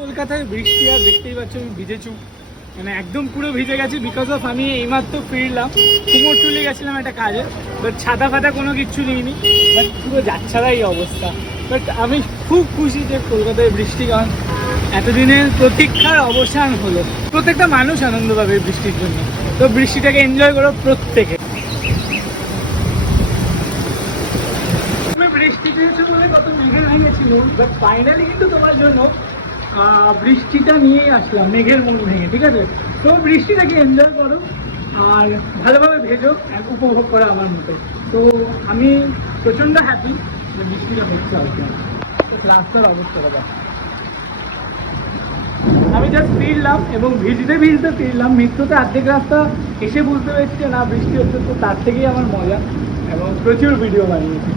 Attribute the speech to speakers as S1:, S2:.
S1: কলকাতায় বৃষ্টি আর দেখতেই পাচ্ছ আমি ভিজেছু মানে একদম পুরো ভিজে গেছি বিকজ অফ আমি এইমাত্র ফিরলাম। কুমোরটুলি গেছিলাম একটা কাজে বাট ছাতা ফাতা কোনো কিচ্ছু নিইনি বাট পুরো যাচ্ছাড়াই অবস্থা। বাট আমি খুব খুশি যে কলকাতায় বৃষ্টি কারণ এতদিনের প্রতীক্ষার অবসান হলো। প্রত্যেকটা মানুষ আনন্দ পাবে বৃষ্টির জন্য। তো বৃষ্টিটাকে এনজয় করো প্রত্যেকে। বৃষ্টি পেয়েছ বলে কত মেঘে ভেঙেছিল বাট ফাইনালি কিন্তু তোমার জন্য বৃষ্টিটা নিয়েই আসলাম, মেঘের মন ভেঙে, ঠিক আছে? তো বৃষ্টিটাকে এনজয় করো আর ভালোভাবে ভেজো উপভোগ করো আমার মতো। তো আমি প্রচণ্ড হ্যাপি যে বৃষ্টিটা হচ্ছে আর কি। রাস্তার অবস্থা দাদা আমি জাস্ট ফিরলাম এবং ভিজতে ভিজতে ফিরলাম। মৃত্যুতে অর্ধেক রাস্তা এসে বুঝতে পেরেছি না, বৃষ্টি হচ্ছে, তো তার থেকেই আমার মজা এবং প্রচুর ভিডিও বানিয়েছি।